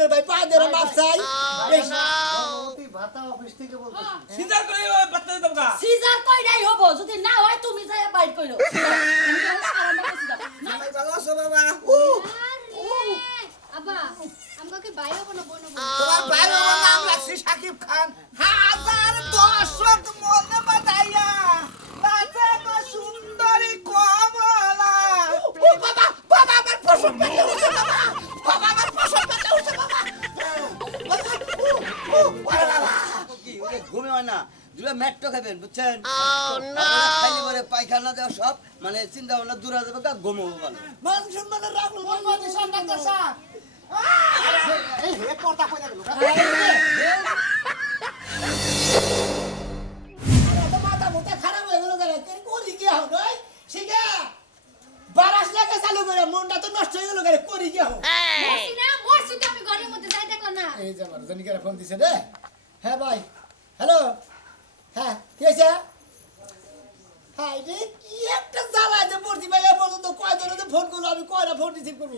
আপনার ভাই পা ধরে মাপ চাই। ভাতা অফিস থেকে বলতেছি সিজার কই সিজার কইরাই হব। যদি না হয় তুমি যাই বাইর কইরো। পায়খানা দেওয়া সব মানে চিন্তা ভাবনা দূর যাবে গা ঘুমো ভালো। মান সম্মান রাখল এই হে পর্দা কইরা গেল। মাথা মুথা খারাপ হয়ে গেল কেন তুই করি কি হও নয় শিখা বারাস লাগে চালু করে মনটা তো নষ্ট হয়ে গেল কেন করি কি হও মরছি না মরছি তো আমি ঘরের মধ্যে যাই দেখলাম না। এই যে আমার জনিকারে ফোন দিছে রে। হ্যাঁ ভাই। হ্যালো হ্যাঁ কি হয়েছে? হাই রে কি একটা জ্বালা যে ভাই এ পর্যন্ত কয় ধরে ফোন করল? আমি কয়টা ফোন রিসিভ করব?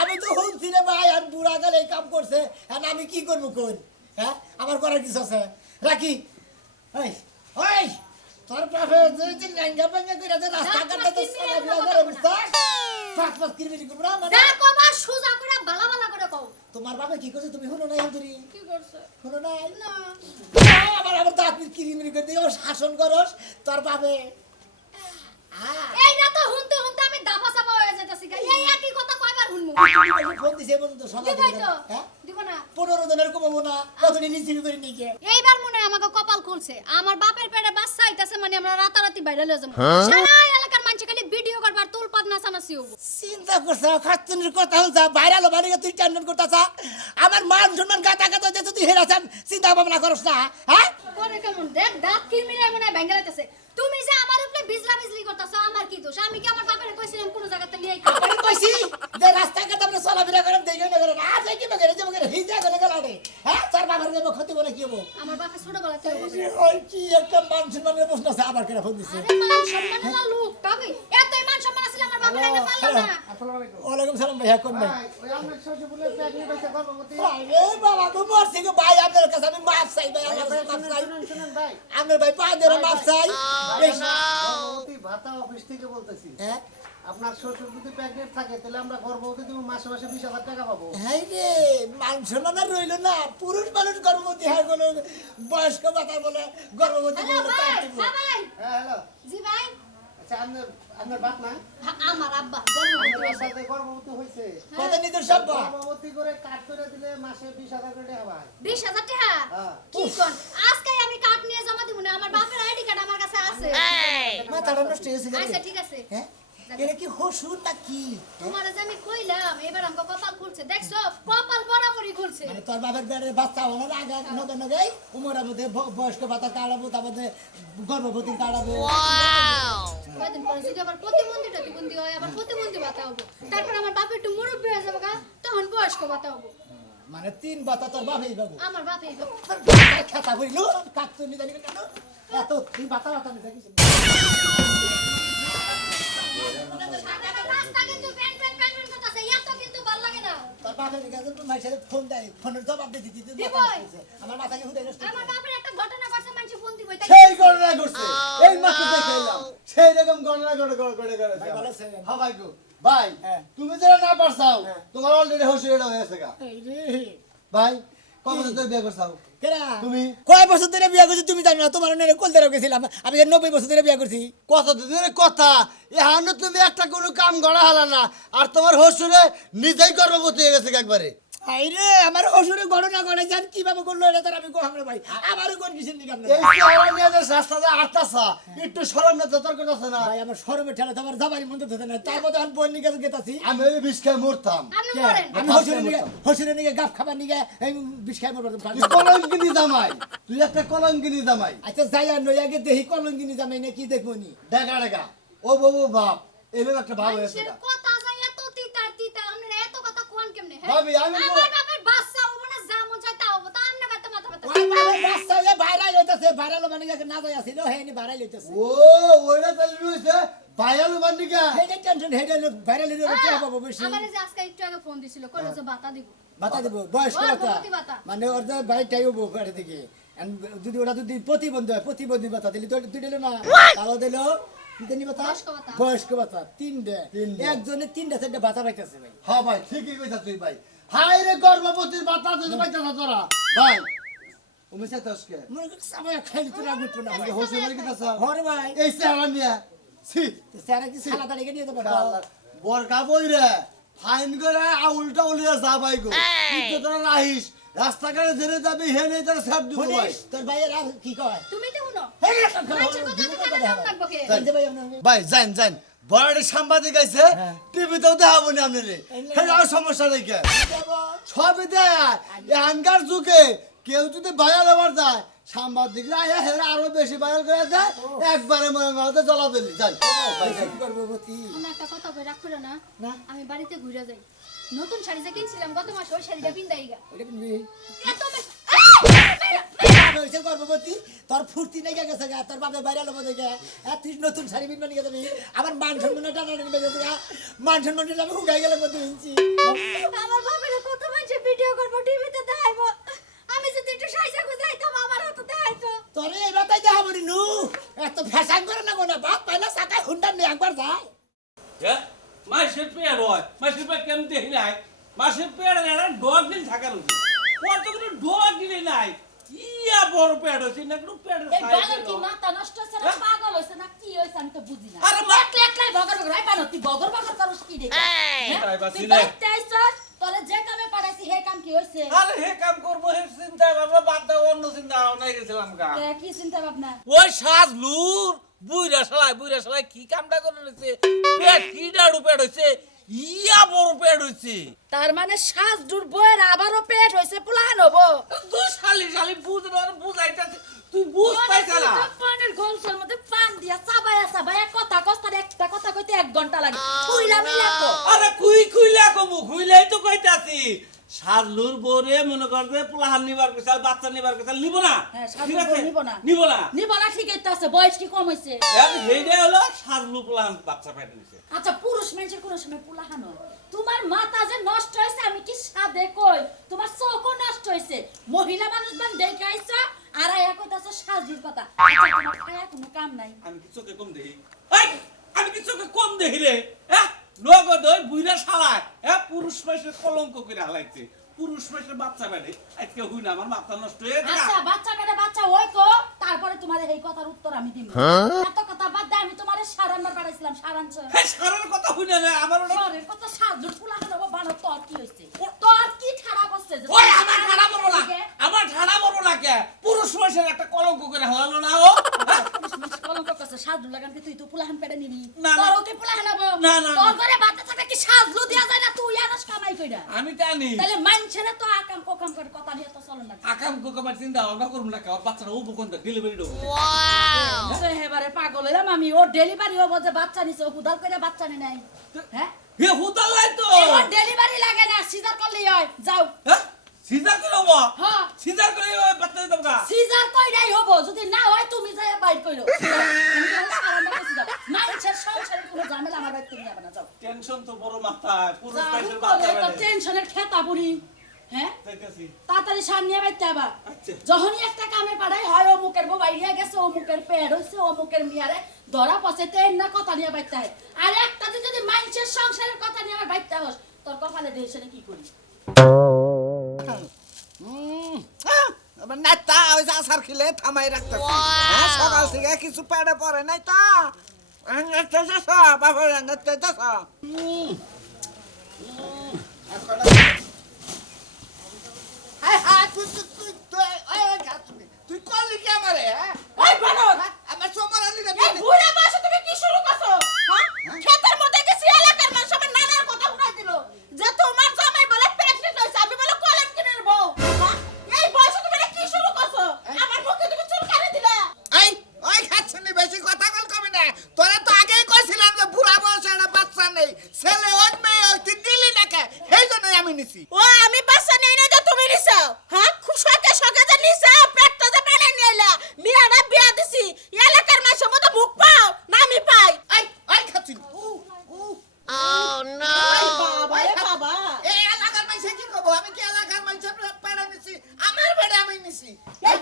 আমি তো শুনছি রে ভাই আর বুড়া গেলে এই কাম করছে। হ্যাঁ আমি কি করব কোন হ্যাঁ আমার করার কিছু আছে। রাখি। ওই ওই তোর বাপে যে যে ল্যাঙ্গা পাঙ্গা করে যে রাস্তা কাটতে তো সারা বিয়া করে বুঝছস? পাঁচ পাঁচ কিলোমিটার করব না মানে যা কবা সুজা করে বালা বালা করে কও। তোমার বাবা কি করছে? তুমি শুনো নাই অন্তরি কি করছে? শুনো নাই? না। আবার আবার দাঁত কিরিমিরি করে দিয়ে শাসন করস। তোর বাবে এই না তো হুনতে হুনতে আমি দাফা সাফা হয়ে যাইতাছি গা। এই একই কথা কয়বার শুনমু ফোন দিছে এ পর্যন্ত সকাল দিবাই তো হ্যাঁ? দিব না। পনেরো দিনের কমাবো না কতদিন রিসিভ করে নিয়ে এইবার মনে আমাকে কপাল খুলছে। আমার বাপের পেটে বাচ্চা আইতাছে মানে আমরা রাতারাতি বাইরে লয়ে যাব। সারা এলাকার মানুষ খালি ভিডিও করবার তুলপাত নাচানাচি হব। চিন্তা করছে খাচ্ছনির কথা ভাইরাল তুই টেনশন করতেছ। আমার মান সম্মান গাতা গাতা যে তুই হেরাছেন চিন্তা ভাবনা করস না হ্যাঁ? করে কেমন? দেখ দাঁত কিরমিরে মনে ভেঙে যাইতাছে তুমি যে আমার উপরে বিজলা বিজলি করতেছো আমার কি দোষ। আমি কি আমার বাপের কইছিলাম কোন জায়গাতে নিয়ে আইতে আমি কইছি যে রাস্তাঘাট আমরা চলাফেরা করেন দেখে না করেন। আর যাই কি বগেরে যে বগেরে যা করে গলাডে হ্যাঁ তোর বাবার দেবো ক্ষতি বলে কি হব? আমার বাপে ছোটবেলা থেকে ওই কি একটা মান সম্মানের প্রশ্ন আছে আবার কেন ফোন দিছে? আরে মান সম্মান না লোক তবে এতই মান সম্মান আছে আমার বাপের আইনা পারল না। সালাম ভাইয়া কোন আমার আরে বাবা গো মরছি গো ভাই আপনার কাছে আমি মাপ চাই ভাই আমার কাছে মাপ চাই। শুনেন শুনেন ভাই। আপনার ভাই পা ধরে মাপ চাই। ভাতা অফিস থেকে বলতেছি। হ্যাঁ? আপনার শ্বশুর যদি প্রেগনেন্ট থাকে তাহলে আমরা গর্ভবতী তুমি মাসে মাসে বিশ হাজার টাকা পাবো। হ্যাঁ রে মান সম্মান রইল না পুরুষ মানুষ গর্ভবতী হয় কোনো বয়স্ক মাতা বলে গর্ভবতী? হ্যাঁ ভাই। হ্যাঁ হ্যালো। জি ভাই। হ্যাঁ, আমার আব্বা গর্ভবতী। হয়েছে। বাচ্চাতে গর্ভবতী হয়েছে। কত নিজের সভ্য গর্ভবতী করে কাট করে দিলে মাসে বিশ হাজার করে টাকা পায়। বিশ হাজার টাকা? হ্যাঁ। কি কোন? আজকে আমি কার্ড নিয়ে জমা দিব না আমার বাপের আইডি কার্ড আমার কাছে আছে। মাথাটা নষ্ট হয়েছে আচ্ছা ঠিক আছে। হ্যাঁ? এটা কি হসুর না কি? তোমার যে আমি কইলাম এবার আমাকে কপাল খুলছে। দেখছ? কপাল বরাবরই খুলছে। মানে তোর বাপের বেড়ে বাচ্চা হলো না আগে নগে নগে উমরের মধ্যে ব- বয়স্ক ভাতা কাটাবো তার মধ্যে গর্ভবতী কাটাবো কয়দিন পরে যদি আবার প্রতিবন্ধী প্রতিবন্ধী হয় আবার প্রতিবন্ধী ভাতা হব। তারপর আমার বাপ একটু মুরব্বী হয়ে যাব তখন বয়স্ক ভাতা হব। মানে তিন বাতা তোর বাপেই বাবু। আমার খেতা জানি কেন? এত তুই বাতা বাতা দেখিস সেই গণনা করছে এই মাত্র দেখে এলাম সেই রকম গণনা করে করে করে করেছে ভাই, হ্যাঁ গো ভাই। তুমি যেটা না পারছাও। তোমার অলরেডি হসে হয়েছে গা ভাই কবে তুই বিয়ে করছাও কেরা তুমি? কয় বছর ধরে বিয়ে করছি তুমি জানো না তোমার নেড়ে কলতারে গেছিলাম। আমি নব্বই বছর ধরে বিয়ে করছি। কত দিনের কথা। এহানো তুমি একটা কোনো কাম গড়া হালা না। আর তোমার হসুরে নিজেই গর্ভবতী হয়ে গেছে একবারে। এই রে আমার অসুরে ঘটনা ঘটে যান কীভাবে করল এটা তার আমি কোহামরে ভাই। আমারও কোন কিসের এই নিয়ে যে আটতাছা একটু সরম না তোর না? ভাই আমার শরমে ঠেলা তো আমার মন না। তার মধ্যে আমি বোন নিকে গেতাছি। আমি ওই বিষ খেয়ে মরতাম। আমি হসুরে নিকে হসুরে নিকে গাপ খাবার নিকে এই বিষ খাই মরবো। তুই কলঙ্কিনি জামাই। তুই একটা কলঙ্কিনি জামাই। আচ্ছা যাই আর নই আগে দেখি কলঙ্গিনি জামাই না কি দেখব নি? ডেকা ডেকা ও বাবু বাপ এরকম একটা ভাব হয়েছে কথা যায় এত তিতার তিতা আপনারা এত কথা কোন কেমনে হ্যাঁ ভাবি, আমি আমার বাপের বাচ্চা হব না যা মন চায় তা হব তা আপনার কাছে মাথা ব্যথা। ওই বাবার রাস্তা হয়ে ভাইরাল হইতেছে ভাইরাল মানে যাকে না যায় আসিল হে নি ভাইরাল হইতেছে ও ওইটা তাহলে রয়েছে ভাইয়াল বান্ডিকা হেডে টেনশন হেডে ভাইরাল হলে কে পাবো বেশি আমার যে আজকে একটু আগে ফোন দিছিল কইলো যে বাতা দিব। বাতা দিব গর্ভবতী ভাতা। মানে ওর তো বাইকটাই হব বাড়ি থেকে। যদি ওরা যদি প্রতিবন্ধী হয় প্রতিবন্ধী ভাতা দিলি তো দুই দিল না। তাও দিল বয়স্ক। তিনটে। একজনে তিনটে চারটে পাইতেছে ভাই। হ্যাঁ ভাই ঠিকই তুই ভাই। হাই রে গর্ভবতীর যদি তোরা। ভাই উমি সাইতাসকে মনে করছিস আমার খাইলি তোরা মিটবো না ভাই। হোসে মারি এই নিয়া। কি সালা দাঁড়িয়ে নিয়ে যাবে বরকা বই রে। ফাইন করে আউলটা উলিয়া যা ভাই গো। তুই তোরা রাহিস রাস্তাঘাটে জেনে যাবি হে নেই তোরা সাপ দিব ভাই। তোর ভাইয়ের কি কয়? তুমি তো শুনো। ভাই ভাই যান যান বড় সাংবাদিক আছে হ্যাঁ। টিভিতেও দেখাবো না আপনারে। হ্যাঁ আর সমস্যা নেই কে? সবই দেয় এখানকার যুগে কেউ যদি ভাইরাল হবার যায় সাংবাদিকরা আয়া হেরা আরও বেশি ভাইরাল করে দেয় একবারে মনে মনে জ্বলা দিলি যাই। একটা কথা না। আমি বাড়িতে ঘুরে যাই। নতুন শাড়ি যে কিনছিলাম গত মাসে ওই শাড়িটা পিন্দাই গা ওটা কিনবি? এত হয়েছে গর্ভবতী, তোর ফুর্তি নেই গেছে গা, তোর বাপের বাইরে লোক দেখে, আর তুই নতুন শাড়ি পিনবা নিয়ে যাবি, আমার মান গা, মান আমি বাপের কত ভিডিও করব টিভিতে দেখাইবো। আমি যদি একটু সাইজা গুজাইতাম আমার হতো দেখাইতো। তোরে এই বাতাই দেখাবো নু, এত ফ্যাশন করে না গো না, বাপ পাইলে চাকায় হুন্ডা নিয়ে একবার যায়। হ্যাঁ মাসের পেয়ার হয় মাসের পেয়ার কেমন দেখি নাই? মাসের পেয়ার একটা ডগ দিন থাকার উচিত কতগুলো ডগ দিলে নাই। ইয়া বড় পেয়ার হচ্ছে না কোনো বানর কি। মাথা নষ্ট হইছে না পাগল হইছে না কি হয়েছে আমি তো বুঝি না। আরে একলাই বগর বগর আই বানর তুই বগর বগর করস কি তাই বাসি। বাইতে আইছস? তোরে যে কামে পাঠাইছি হে কাম কি হইছে? আরে হে কাম করব হে চিন্তা ভাবনা বাদ দাও অন্য চিন্তা ভাবনা গেছিলাম গা। কি চিন্তা ভাবনা ওই সাজলুর বুইরা শালায় বুইরা শালায় কি কামটা করে নিছে পেট কি ডাড়ু পেট হইছে? ইয়া বড় পেট হইছে। তার মানে শ্বাস দূর বইয়ের আবারও পেট হইছে পুলান হব? তুই শালি শালি বুঝ না বুঝাইতেছে তুই বুঝ পাইছ না পানের গলসের মধ্যে পান দিয়া চাবায়া চাবায়া আরে কুই কুইলা কমু কুইলাই তো কইতাছি। সাজলুর বরে মনে কর যে পোলাহান নিবার কইছে বাচ্চা নিবার কইছে নিব না। হ্যাঁ, ঠিক আছে? নিব না। নিব না? নিব না ঠিকই আছে বয়স কি কম হইছে? এখন হলো সাজলু পোলাহান বাচ্চা পেটে নিছে আচ্ছা পুরুষ মানুষের কোনো সময় পুলাহান হয় তোমার মাথা যে নষ্ট হয়েছে আমি কি সাদে কই? তোমার চোখও নষ্ট হয়েছে মহিলা মানুষ বান দেখে আইছা আর আয়া কইতাছো সাজির কথা। আচ্ছা তোমার খায়া কোনো কাম নাই? আমি কি চোখে কম দেখি? আমি কি চোখে কম দেখি রে? হ্যাঁ নগদ ওই বুইরা শালায়। হ্যাঁ পুরুষ মাসে কলঙ্ক করে হালাইছে। পুরুষ মাসে বাচ্চা বেড়ে। আজকে হুই না আমার মাথা নষ্ট হয়ে গেছে আচ্ছা বাচ্চা বেড়ে বাচ্চা ওই তো তারপরে তোমার এই কথার উত্তর আমি দিব এত কথা বাদ দে আমি তোমার সারানবার পাঠাইছিলাম সারাঞ্চ হ্যাঁ সারার কথা হুই না আমার ওটা কথা কত সাজুর পুলাহান হব বানো তোর কি হইছে তোর কি খারাপ হচ্ছে যে ওই আমার ঠাড়া বড় না আমার ঠাড়া বড় না কে পুরুষ মাসের একটা কলঙ্ক করে হালালো না ও হ্যাঁ? কলঙ্ক কাছে সাজু লাগান কি তুই তো পুলাহান পেড়ে নিবি না, না। তোরও কি পুলাহান হব না, না, তোর না। ঘরে বাচ্চা থাকে কি সাজলু দিয়া যায় না তুই আনাস কামাই কইরা আমি জানি। তাহলে মানছেরা তো আকাম কোকাম করে কথা দিয়ে তো চলন না। আকাম কুকামার চিন্তা ভাবনা করুন না কার বাচ্চারা বুকন ডেলিভারি দেবো সে হেবারে পাগল হইলাম আমি ও ডেলিভারি হব যে বাচ্চা নিছে ও হুদাল করে বাচ্চা নি নাই। হ্যাঁ? হে হুতালাই তো! ও ডেলিভারি লাগে না সিজার করলেই হয় যাও। হ্যাঁ? সিজার করে হব? হ্যাঁ। সিজার করে বাচ্চা দেবো গা সিজার কইরাই হব যদি না হয় তুমি যাই বাইর কইরো মাইছের সংসারের কোনো ঝামেলা আমার বাড়িতে নিয়ে যাবে না যাও টেনশন তো বড় মাথায় পুরুষ যাও বাচ্চা তো টেনশনের খেতা বুড়ি হ্যাঁ? তাড়াতাড়ি সামনে বাইতে আবার। আচ্ছা। যখনই একটা কামে পাঠাই হয় অমুকের বউ বাইরিয়া গেছে অমুকের পেট হইছে অমুকের মিয়ারে ধরা পছে তেন না কথা নিয়ে বাইতে হয় আর একটাতে যদি মাইনসের সংসারের কথা নিয়ে আমার বাইতে হস তোর কপালে দেশনে কি করি? এবার নেতা ওই আসার খিলে থামাই রাখতে সকাল থেকে কিছু পেড়ে পড়ে নাই তো। 안 젖었어. 밥을 안 넣었어. 음. 음. 아,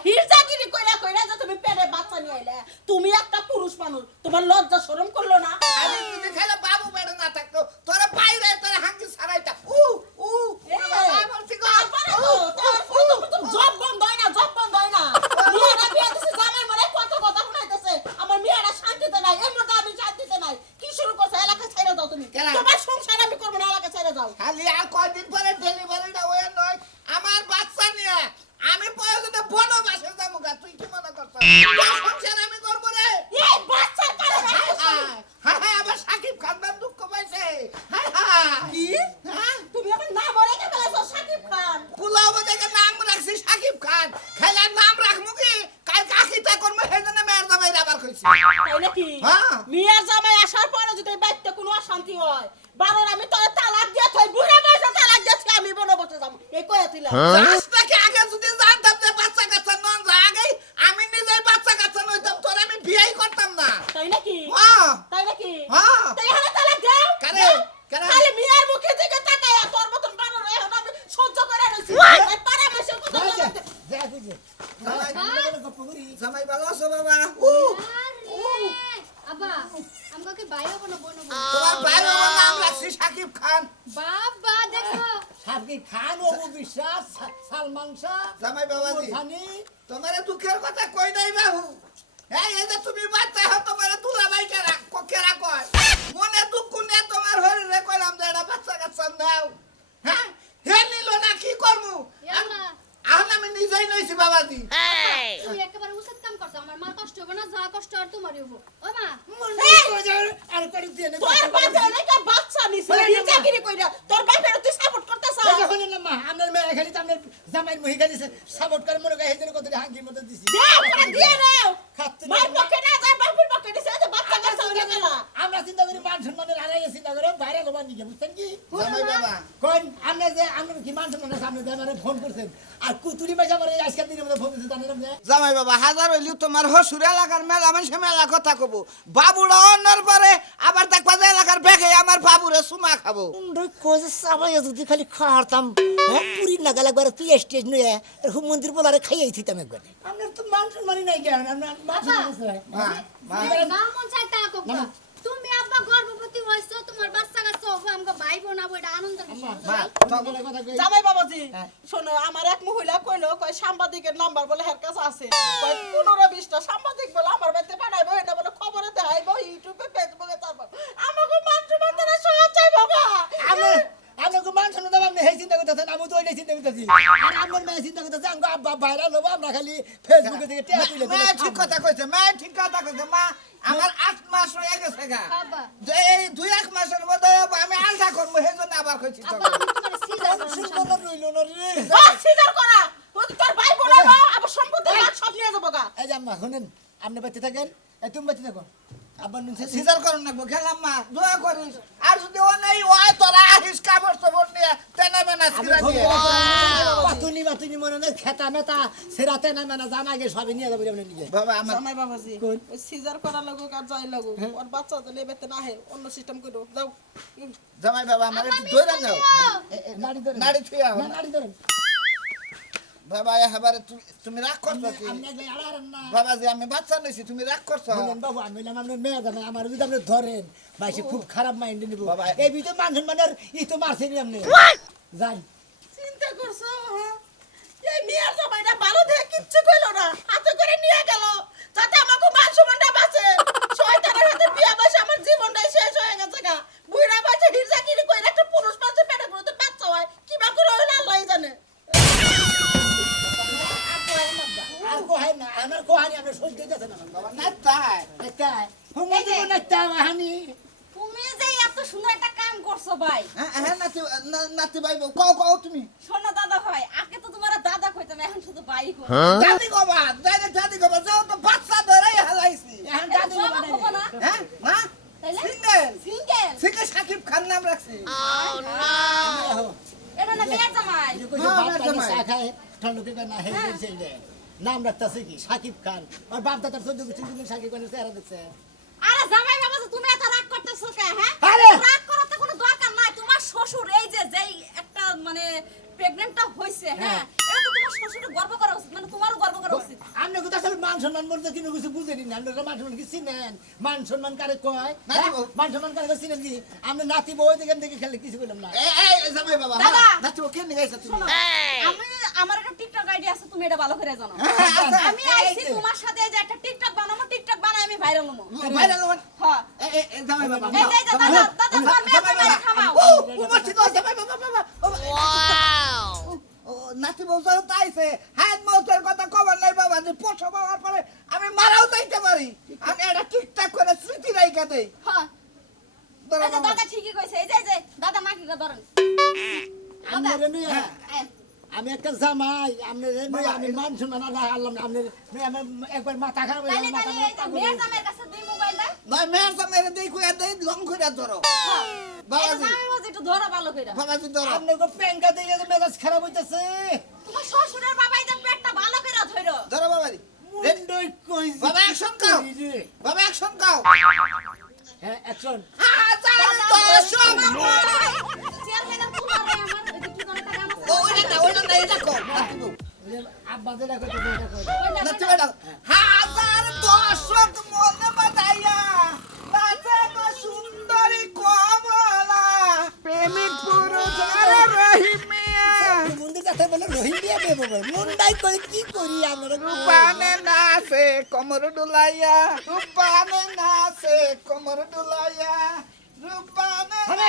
হিরজাগিরি কইরা কইরা যে তুমি পেটে বাচ্চা নিয়ে আইলে। তুমি একটা পুরুষ মানুষ, তোমার লজ্জা হায় হায় কি হ্যাঁ তুমি আমার নাম রেখে ফেলেছো সাকিব খান কুলাবো দেখে নাম রাখছি সাকিব খান খেলার নাম রাখব কি কাল কাকিতা করব সেই জন্য মেয়ের দামে আবার কইছি তাই নাকি হ্যাঁ। মিয়ার জামাই আসার পরে যদি এই বাড়িতে কোনো অশান্তি হয় বারণ আমি তোর তালাক দিয়ে থই বুড়া বয়সে তালাক দিয়েছি আমি বনে বসে যাব এই কয়ে দিলাম রাস্তাকে আগে যদি জানতাম যে বাচ্চা কাচ্চা নন যায় আগেই আমি নিজেই বাচ্চা কাচ্চা নইতাম তোর আমি বিয়েই করতাম না তাই নাকি হ্যাঁ তাই নাকি হ্যাঁ তাই এখানে তালাক দাও কারে? দাও। কারে? খালি মিয়ার মুখে দিকে তাকায় তোর মতন বানর এখন আমি সহ্য করে রইছি এই পাড়া মাসের কথা যা, যা, বলতে। যা, বুঝে। জামাই গপ্প করি। জামাই ভালো আছো বাবা আরে, আব্বা আমাকে ভাই হব না বোন হব তোমার ভাই বাবার নাম রাখছি সাকিব খান। বাবা দেখো। সাকিব খান অপু বিশ্বাস সালমান শাহ জামাই বাবাজি তোমার দুঃখের কথা কই নাই বাবু এই এই যে তুমি বাচ্চা হও তোমার দুলা ভাই কেরা কেরা কয় মনে দুঃখ নিয়ে তোমার হরিরে কইলাম যে এটা বাচ্চা কাচ্চা দাও। হ্যাঁ? হে নিল না কি করমু এখন আমি নিজেই নইছি বাবাজি। তুমি একেবারে উচিত কাম করছ আমার মা কষ্ট হবে না যা কষ্ট আর তোমারই হব। ও মা! আর করে দিয়ে নে। তোর বাপে নাকি বাচ্চা নিছে বাবা। চাকরি কইরা তোর বাপের তুই সাপোর্ট করতেছ? এই যে না মা, আপনার মেয়ে খালি তো জামাইয়ের মুহি খালি সাপোর্ট করে মনে এই জন্য কত হাঙ্গির মতো দিছি। দেও দিয়ে দেও। খাচ্ছে মার পক্ষে না যায় বাপের পক্ষে দিছে এই যে বাচ্চা কাচ্চা হয়ে গেল আমরা চিন্তা করি মান সম্মানের আড়াই চিন্তা করে বাইরে লোবার দিকে বুঝছেন কি? জামাই বাবা। কোন আপনি যে আপনি কি মান সম্মানের সামনে দিয়ে আমার ফোন করছেন। আর কুতুরি মাঝে আমার এই আজকের দিনের মধ্যে ফোন দিচ্ছে জানেন আপনি? জামাই বাবা হাজার হইলি তোমার হসুর এলাকার মেলা মানুষে মেলা কথা কব। বাবুরা অন্যর পরে আবার দেখবা যে এলাকার বেগে আমার বাবুরে সুমা খাব। কোজে সাবাই যদি খালি খাওয়াতাম হ্যাঁ পুরী নাগাল একবার তুই স্টেজ নিয়ে খুব মন্দির বলারে খাইয়াই থিতাম একবার। আপনার তো মান সম্মানই নাই কেন? আপনার সম্মান আছে মা মা মন চাই তা কোকা তুমি আব্বা গর্ভবতী হইছো তোমার বাচ্চা কাচ্চা হবে আমাকে ভাই বোন হব এটা আনন্দের বিষয়। মা তোমার কথা কই জামাই বাবাজি হ্যাঁ। শোনো আমার এক মহিলা কইলো কয় সাংবাদিকের নাম্বার বলে হের কাছে আছে। কয় পনেরো বিশটা সাংবাদিক বলে আমার বাড়িতে পাঠাইবো এটা বলে খবরে দেখাইবো ইউটিউবে ফেসবুকে তারপর আমাকে মান সম্মান তারা সব চাইব গা আমি আমাকে মান সম্মান দাম আপনি চিন্তা করতেছেন আমি তো ওইটাই চিন্তা করতেছি। আর আপনার মেয়ে চিন্তা করতেছে আমাকে আব্বা বাইরে লোবো আমরা খালি ফেসবুকে থেকে টেয়া তুলে মা ঠিক কথা কইছে মা ঠিক কথা কইছে মা আমার আট মাস হয়ে গেছে গা বাবা যে এই দুই এক মাসের মধ্যে আমি আলটা করব সেই জন্য আবার কইছি তো আব্বা আমি তোমার সিজার সুন্দর রইল না রে ও সিজার করা তুই তোর ভাই বোনাবো আবার সম্পত্তি ভাগ সব নিয়ে যাব গা এই যে আম্মা শুনেন আপনি বাচ্চা থাকেন এই তুমি বাচ্চা থাকো আব্বার নুন শেষ সিজার করুন না গেলাম মা দোয়া করিস আর যদি ও নাই ওই তোরা আহিস কাপড় সাপড় নিয়ে তেনা বেনা ছিড়া দিয়ে পাতুনি মাতুনি মনে নেই খেতা মেতা সেরাতে না মেনা জানা গে সবই নিয়ে যাব আপনি বাবা আমার জামাই বাবাজি ওই সিজার করা লাগুক আর যাই লাগুক ওর বাচ্চা তো লেবেতে না হে অন্য সিস্টেম করো যাও। জামাই বাবা আমার একটু ধরে নাও। নাড়ি ধরেন নাড়ি থুয়া না, নাড়ি ধরেন বাবা এবারে তুমি তুমি রাগ করছ কি? আপনি না। বাবাজি আমি বাচ্চা নিছি তুমি রাগ করছ? বাবু আমি বললাম আপনার মেয়ে জানে আমার যদি আপনি ধরেন ভাই সে খুব খারাপ মাইন্ডে নিব। বাবা। এই ভিতরে মান সম্মানের ই তো মারছে আপনি। যাই চিন্তা করছ হ্যাঁ? এই মেয়ের জামাইটা ভালো দেখে কিচ্ছু কইলো না। হাতে করে নিয়ে গেল। যাতে আমাকে মান সম্মানটা বাঁচে। শয়তানের হাতে বিয়া বসে আমার জীবনটাই শেষ হয়ে গেছে গা। বুইরা বাচ্চা হিরজাগিরি কইরা একটা পুরুষ বাচ্চা পেটে করে বাচ্চা হয়। কিবা করে হইল আল্লাহই জানে। আর না আমার কোহানি আপনি সহ্য যাচ্ছে না। বাবা না তাই একটা হুমে দিব না তা হানি তুমি যে এত সুন্দর একটা কাম করছ ভাই। হ্যাঁ হ্যাঁ নাতি নাতি ভাই কও কও তুমি? শোনো দাদা ভাই আগে তো তোমার দাদা কইতাম এখন শুধু ভাই কই দাদি গবা দাদি দাদি গবা যাও তো বাচ্চা ধরেই হালাইছি। এখন দাদি না। হ্যাঁ না তাইলে? Single. Single? Single Shakib Khan নাম রাখছি। এটা না জামাই। নাম রাখতেছে কি? সাকিব খান। আর বাপ দাদার চোদ্দ বছর সাকিব খানের চেহারা দেখছে। আরে জামাই বাবা তুমি এত রাগ করতেছো কে হ্যাঁ? আরে! রাগ করার তো কোনো দরকার নাই। তোমার শ্বশুর এই যে যেই একটা মানে প্রেগন্যান্টটা হইছে হ্যাঁ? এটা তো তোমার শ্বশুরের গর্ব করা উচিত মানে তোমারও গর্ব করা উচিত। আপনি কোথা আসলে মান সম্মান বলতে কিন্তু কিছু বুঝেনি না। আপনারা মান সম্মান কি চিনেন? মান সম্মান কারে কয়? নাতি হ্যাঁ? বউ। মান সম্মান কারে চিনেন কি? আপনি নাতি বউ দেখেন দেখে খেলে কিছু বললাম না। এই এই জামাই বাবা হ্যাঁ নাতি ও কেন গাইছ তুমি? আমি আমার একটা টিকটক আইডি আছে তুমি এটা ভালো করে জানো। হ্যাঁ, আমি আইছি তোমার সাথে যে একটা টিকটক মানে? হ্যাঁ। এ নাতি বউসার তাইছে হায়াত মাউসের কথা খবর নাই বাবা যে পোষা বাবার পরে আমি মারাও যাইতে পারি। আমি এটা ঠিকঠাক করে স্মৃতি রাইখা দেই। হ্যাঁ। দাদা ঠিকই কইছে। এই যে দাদা মাকি ধরেন। হ্যাঁ। আমি একটা জামাই আপনারে আমি মান সম্মান আল্লাহ আল্লাহ আপনারে একবার মাথা খারাপ হয়ে গেল, মাথা যে মেয়ের। জামাইয়ের কাছে দুই মোবাইল দেয় নয় মেয়ের সামনে দেই কইয়া দেই লং কইরা ধরো। বাবাজি। জামাই বাজে একটু ধরো ভালো কইরা। বাবাজি ধরো। আপনার গো প্যাঙ্কা দিয়ে গেছে মেজাজ খারাপ হইতেছে। তোমার শ্বশুরের বাবাই যে পেটটা ভালো কইরা ধরো ধরো বাবাজি। মুন্ডই কই বাবা অ্যাকশন কাও বাবা অ্যাকশন কাও হ্যাঁ অ্যাকশন হাজার দশক চেয়ারম্যানের ওইটা ওইটা না এটা কর আব্বা যেটা কইতে এটা কই নাতি বেটা হাজার দশক মনে বাজাইয়া নাচে গো সুন্দরী কমলা। প্রেমিক পুরুষ আরে রহিমিয়া মন্দির যাতে বলে রহিম দিয়া দেব মুন্ডাই কই কি করি আমরা? রূপানে নাচে কমর ডুলাইয়া রূপানে নাচে কমর ডুলাইয়া রূপানে বাবা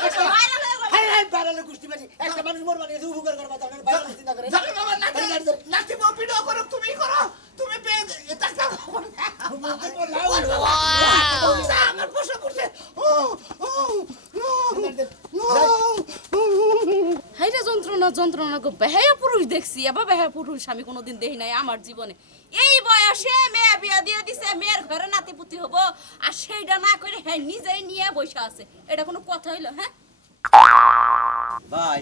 বাড়ালে কুষ্টি বাজি। একটা মানুষ মরবা নিয়ে উপকার করবা তাহলে বাইরে চিন্তা করে জানো বাবা নাতি নাতি বাবা ভিডিও করো তুমি করো তুমি পেয়ে এটা আমার পছন্দ করছে ও ও হাইরে যন্ত্রণা যন্ত্রণা গো বেহায়া পুরুষ দেখছি এবার বেহায়া পুরুষ আমি কোনোদিন দেখি নাই আমার জীবনে। এই বয়সে মেয়ে বিয়া দিয়ে দিছে মেয়ের ঘরে নাতিপুতি হব আর সেইটা না করে হ্যাঁ নিজেই নিয়ে বসে আছে। এটা কোনো কথা হইল হ্যাঁ? ভাই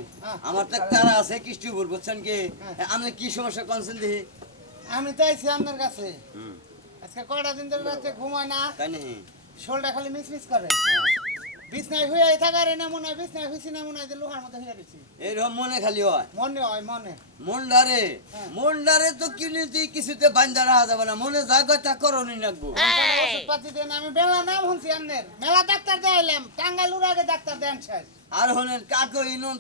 আমার তো তারা আছে কৃষ্টিপুর বুঝছেন কি? আপনি কি সমস্যা কনছেন দেখি? আমি তো আইছি আপনার কাছে। আজকে কয়টা দিন ধরে রাতে ঘুমায় না? তাই শোলটা খালি মিস মিস করে বিছনায় হয়ে থাকার না মনে হয় বিছনায় না মনে হয় লোহার মতো হয়ে গেছি এইরকম মনে খালি হয়? মনে হয় মনে। মন্ডারে? মন্ডারে তো কিনেতে কিছুতে বান্ধা রাখা যাবে না। মনে জায়গা তা করণই লাগবো ওষুধপাতি দেন আমি মেলা নাম শুনছি আপনার। মেলা ডাক্তার দেখাইলাম টাঙ্গাইলুর আগে ডাক্তার দেন শেষ। আর হলেন কাকো ইনন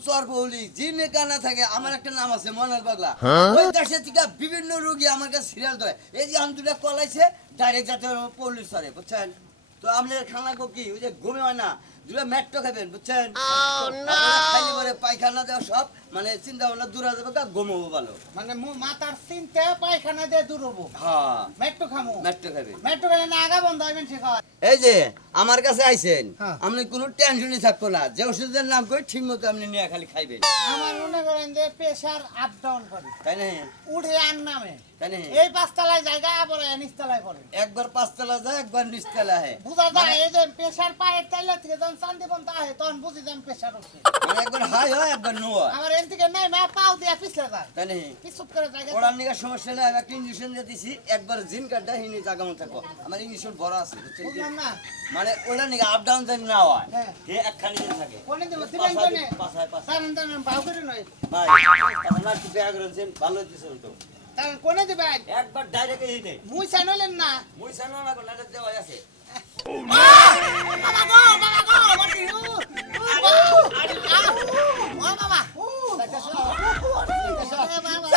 জিনে কানা থাকে আমার একটা নাম আছে মনের পাগলা ওই দেশে থেকে বিভিন্ন রোগী আমার কাছে সিরিয়াল ধরে। এই যে আম দুটা কলাইছে ডাইরেক্ট যাতে পল্লী সরে বুঝছেন? তো আপনার খানা কো কি? ওই যে ঘুমে হয় না দুটা মেট্রো খাবেন বুঝছেন? খাইলে পরে পায়খানা দেওয়া সব মানে চিন্তা ভাবনা দূরা যাবে কা ঘুমবো ভালো। মানে মু মাথার চিনতে পায়খানা দিয়ে দূর হব। হ্যাঁ। মেট্রো খামু। মেট্রো খাবেন মেট্রো খেলে না আগা বন্ধ হইবেন সে খাওয়া। এই যে আমার কাছে আইছেন হ্যাঁ। আপনি কোনো টেনশনই থাকব না যে ওষুধের নাম করে ঠিক মতো আপনি নিয়ে খালি খাইবেন। আমার মনে করেন যে প্রেশার আপ ডাউন করে। তাই না? উঠে আর নামে। তাই না? এই পাঁচতলায় জায়গা পরে নিচতলায় পড়ে। একবার পাঁচতলা যায় একবার নিচতলা হয় বুঝা যায় এই যে প্রেশার পায়ের তাইলে থেকে যখন শান্তি পন্থা আহে তখন বুঝি যে প্রেশার উঠছে মানে একবার হাই হয় একবার নো হয়। এন থেকে নাই মা পাও দিয়া পিছলে যায় তাই না পিছুত করে জায়গা ওরার নিকার সমস্যা নেই একটা ইঞ্জেকশন দিয়ে দিছি একবার জিন কার্ডটা হিনি জায়গা মতো থাকো। আমার ইঞ্জেকশন বড় আছে বুঝছেন না। মানে ওটা নিকা আপ ডাউন যেন না হয় হ্যাঁ। হে একখানি দিন থাকে। কোনে দেব দিবেন কোনে? পাঁচায় পাঁচায় তার তার বাউ করে নয় ভাই আপনার কি ব্যাগ রয়েছেন ভালো হইতেছে তো তার কোনে দিবেন একবার ডাইরেক্ট এই মুই চাইলেন না। মুই জানো না কোন এটা দেওয়া আছে। বাবা গো বাবা গো বাবা যাবাই বাবা।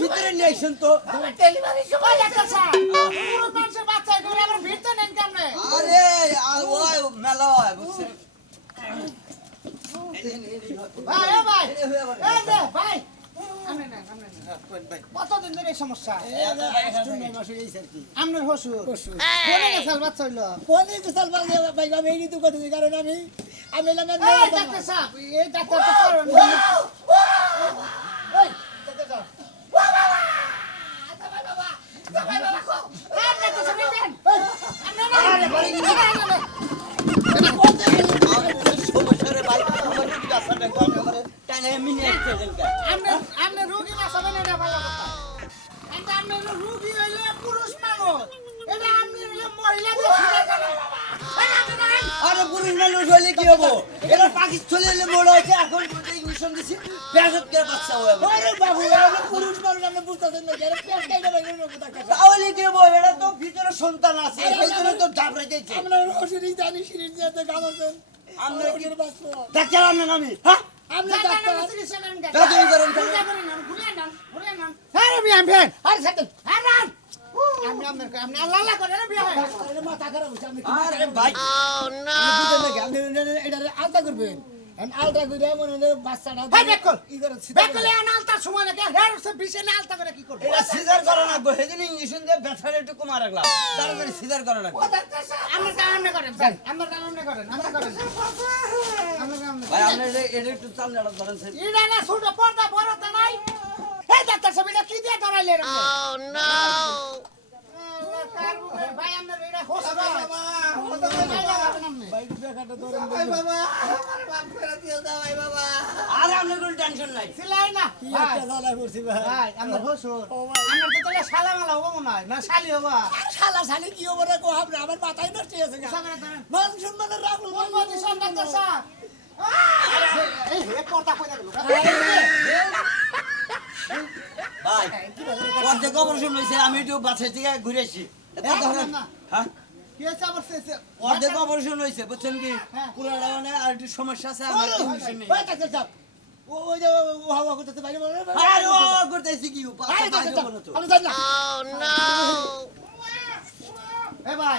ভিতরে নিয়ে আইছেন তো। আরে মেলা হয় বুঝছেন? কতদিন ধরে সমস্যা? আপনার হসুর কোনে গেছাল বাচ্চা হইল কোনে গেছাল বাচ্চা আমি এই ঋতু করতেছি কারণ আমি আমি এলাম ডাক্তার সাহেব এই ডাক্তার তো করুন সমস্যা এই, আপনারা- বাঁচাইছেন কে আপনি আপনি রুগী বাঁচাবেন এটা ভালো কথা। কিন্তু আপনি হলো হইলে পুরুষ মানুষ। এটা আপনি হইলে মহিলা দিয়ে সিধা করেন। এই আপনি করেন। আরে পুরুষ মানুষ হইলে কি হব? এরা পাকিস্তান হইলে বড় হয়েছে এখন ইঞ্জেকশন দিছি প্যাসত করে বাচ্চা হয়ে আরে বাবু এটা পুরুষ মানুষ আপনি বুঝতেছেন না আরে পেট কাইটা বাইরে নেব ডাক্তার সাহেব। তাহলে কি হব? এরা তো ভিতরে সন্তান আছে এই জন্য তো দাবড়ে যাইছে আমরা ওষুধই জানি সিরিজ দিয়ে তো খামাচ্ছেন আমরা কি বাঁচবো। ডাক্তার আনেন আমি? হ্যাঁ? আপনি ডাক্তার চিকিৎসা করেন। হ্যাঁ বিয়ান, বিয়ান। আরে সাথে হ্যাঁ, নেন। আপনি আপনার আপনি আল্লাহ আল্লাহ করেন রে, বিয়ান। আরে মাথা খারাপ হচ্ছে আপনি আরে ভাই আপনি বুঝেন আপনি এটা- এটা করবেন আমি আলতা করে মনে হয় বাচ্চাটা এই ব্যাক কর। ই করে ছিটা করলে এখন আলতার সময় নাকি? হ্যাঁ, সে বিছানায় আলতা করে কি করবে? এটা সিজার করা লাগবে সেদিন ইঞ্জেকশন দিয়ে ব্যথার একটু কমা রাখলাম তারপরে সিজার করা লাগবে আপনার কাম করেন। আপনার করেন, আপনি করেন। ভাই। আপনি এটা- এটা একটু চাল নাড়া ধরেন স্যার। ইডা না ছোট পর্দা বড়টা নাই। এই ডাক্তার সাহেব এটা কি দিয়ে ধরাইলে রে ভাই আপনার এটা হোস ভাই বাইরে দেখাটা ধরেন আর আপনার কোনো টেনশন নাই। সিলাই না। কি একটা জ্বালায় পড়ছি ভাই। ভাই আপনার হোসুর ও ভাই। আপনার তো তাহলে শালা মালা হব মনে হয় না শালি হবা? শালা শালি কি হবে রে? আমার মাথায় নষ্ট রাখল ডাক্তার সাহেব। এই পর্দা আমি একটু বাসায় থেকে ঘুরে অর্ধেক অপারেশন হয়েছে বুঝছেন কি আর একটু সমস্যা আছে আমার ইঞ্জেকশন নেই ভাই